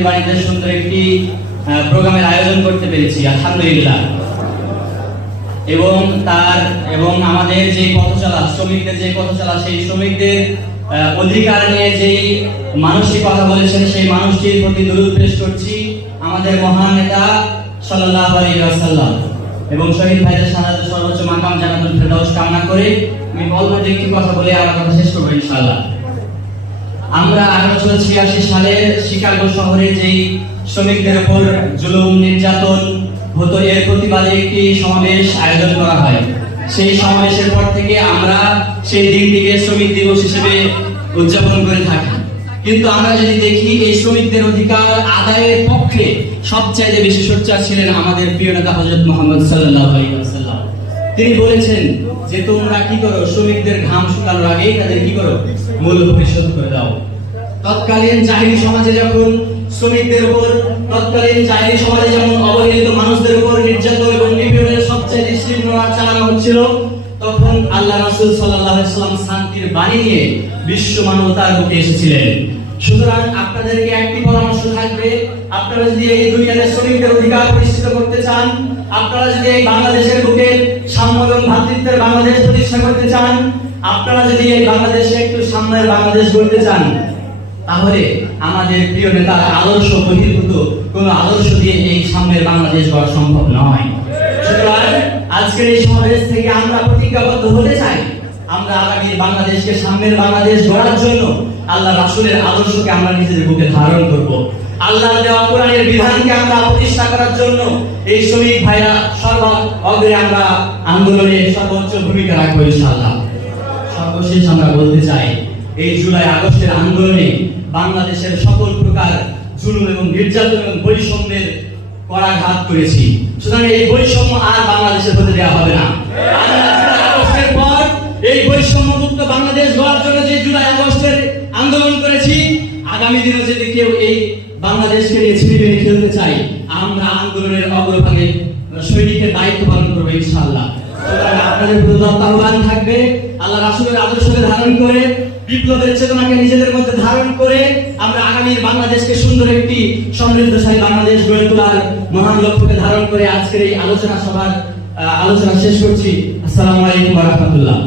শান্তির বাণীতে সুন্দর একটি প্রোগ্রামের আয়োজন করতে পেরেছি আলহামদুলিল্লাহ। এবং আমাদের যে পথচলা, শ্রমিকদের যে পথচলা, সেই শ্রমিকদের অধিকার নিয়ে যেই মানুষটি কথা বলেছেন সেই মানুষটির প্রতি দরুদ পেশ করছি আমাদের মহান নেতা সাল্লাল্লাহু আলাইহি ওয়াসাল্লাম এবং শহীদ ভাইদের শাহাদাতের সর্বোচ্চ মাকাম জান্নাতুল ফেরদাউস কামনা করে আমি অল্প একটি কথা বলে আমার কথা শেষ করব ইনশাআল্লাহ। আমরা 1886 সালের শিকাগো শহরে যেই শ্রমিকদের উপর জুলুম নির্যাতন হতো এর প্রতিবাদে একটি সমাবেশ আয়োজন করা হয়। সেই সমাবেশের পর থেকে আমরা সেই দিনটিকে শ্রমিক দিবস হিসেবে উদযাপন করে থাকি। কিন্তু আমরা যদি দেখি এই শ্রমিকদের অধিকার আদায়ের পক্ষে সবচাইতে বেশি সোচ্চার ছিলেন আমাদের প্রিয় নেতা হযরত মুহাম্মদ সাল্লাল্লাহু আলাইহি ওয়াসাল্লাম। তিনি বলেছেন যে তোমরা কি করো, শ্রমিকদের ঘাম শুকানোর আগেই তাদের কি করো, মূল্য পরিশোধ করে দাও। তৎকালীন জাহিলি সমাজে যখন শ্রমিকদের উপর, তৎকালীন জাহিলি সমাজে যেমন অবহেলিত মানুষদের উপর নির্যাতন এবং নিপীড়নের সবচেয়ে নিষ্ঠুর চালানো হচ্ছিল, তখন আল্লাহ রাসূল সাল্লাল্লাহু আলাইহি ওয়াসাল্লাম শান্তির বাণী নিয়ে বিশ্ব মানবতার বুকে এসেছিলেন। সুতরাং আপনাদেরকে একটি পরামর্শ থাকবে, আপনারা যদি এই দুনিয়াতে শ্রমিকদের অধিকার প্রতিষ্ঠিত করতে চান, আপনারা যদি এই বাংলাদেশের বুকে সাম্য এবং ভ্রাতৃত্বের বাংলাদেশ প্রতিষ্ঠা করতে চান, আপনারা যদি এই বাংলাদেশে একটু সাম্যের বাংলাদেশ গড়তে চান, তাহলে আমাদের প্রিয় নেতার আদর্শ বহির্ভূত কোন আদর্শ দিয়ে এই সাম্যের বাংলাদেশ গড়া সম্ভব নয়। সুতরাং আজকের এই সমাবেশ থেকে আমরা প্রতিজ্ঞাবদ্ধ হতে চাই, আমরা আগামী বাংলাদেশকে সাম্যের বাংলাদেশ গড়ার জন্য আল্লাহ রাসূলের আদর্শকে আমরা নিজেদের বুকে ধারণ করব। আল্লাহর দেওয়া কোরআনের বিধানকে আমরা প্রতিষ্ঠা করার জন্য এই শ্রমিক ভাইরা সর্বাগ্রে আমরা আন্দোলনে সর্বোচ্চ ভূমিকা রাখবো ইনশাআল্লাহ। সর্বশেষ আমরা বলতে চাই, এই জুলাই আগস্টের আন্দোলনে বাংলাদেশের সকল প্রকার জুলুম এবং নির্যাতন এবং বৈষম্যের করাঘাত করেছি। সুতরাং এই বৈষম্য আর বাংলাদেশে হতে দেওয়া হবে না। আগস্টের পর এই বৈষম্যমুক্ত বাংলাদেশ গড়ার জন্য যে জুলাই আগস্টের আন্দোলন করেছি, আগামী দিনে যদি কেউ এই বাংলাদেশকে নিয়ে ছিনিমিনি খেলতে চাই, আমরা আন্দোলনের অগ্রভাগে সৈনিকের দায়িত্ব পালন করবো ইনশাআল্লাহ। সুতরাং আপনাদের প্রতি আহ্বান থাকবে, আল্লাহ রাসূলের আদর্শকে ধারণ করে, বিপ্লবের চেতনাকে নিজেদের মধ্যে ধারণ করে আমরা আগামী বাংলাদেশকে সুন্দর একটি সমৃদ্ধশালী বাংলাদেশ গড়ে তোলার মহান লক্ষ্যকে ধারণ করে আজকের এই আলোচনা শেষ করছি। আসসালামু আলাইকুম ওয়া রাহমাতুল্লাহ।